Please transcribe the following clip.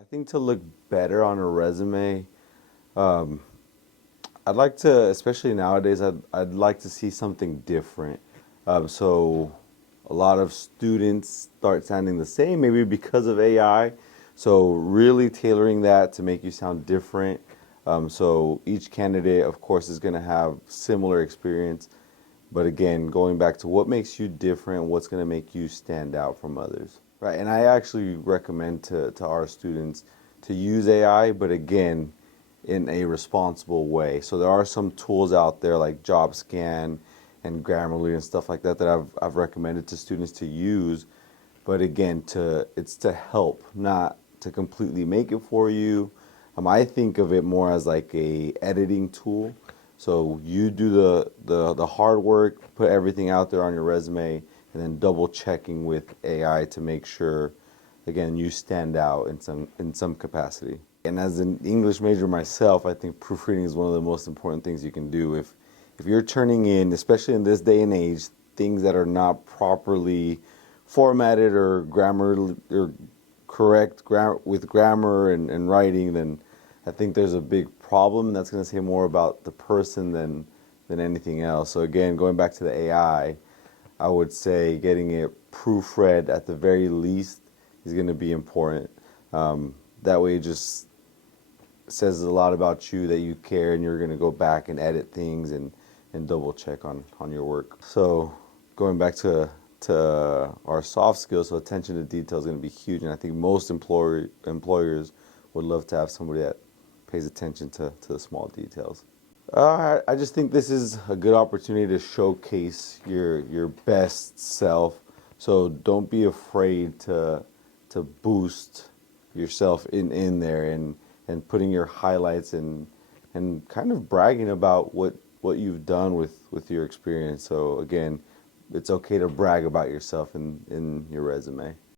I think to look better on a resume, um, I'd like to, especially nowadays, I'd like to see something different. So a lot of students start sounding the same, maybe because of AI. So really tailoring that to make you sound different. So each candidate, of course, is going to have similar experience. But again, going back to what makes you different, what's going to make you stand out from others. Right. And I actually recommend to our students to use AI, but again, in a responsible way. So there are some tools out there like JobScan and Grammarly and stuff like that that I've recommended to students to use. But again, it's to help, not to completely make it for you. I think of it more as like a editing tool. So you do the hard work, put everything out there on your resume, and then double checking with AI to make sure, again, you stand out in some capacity. And as an English major myself, I think proofreading is one of the most important things you can do. If you're turning in, especially in this day and age, things that are not properly formatted or grammar or correct with grammar and writing, then I think there's a big problem. That's going to say more about the person than anything else. So again, going back to the AI, I would say getting it proofread at the very least is going to be important. That way, it just says a lot about you that you care, and you're going to go back and edit things and double check on your work. So going back to our soft skills, so attention to detail is going to be huge, and I think most employers would love to have somebody that pays attention to the small details. I just think this is a good opportunity to showcase your best self. So don't be afraid to boost yourself in there and putting your highlights and kind of bragging about what you've done with your experience. So again, it's okay to brag about yourself in your resume.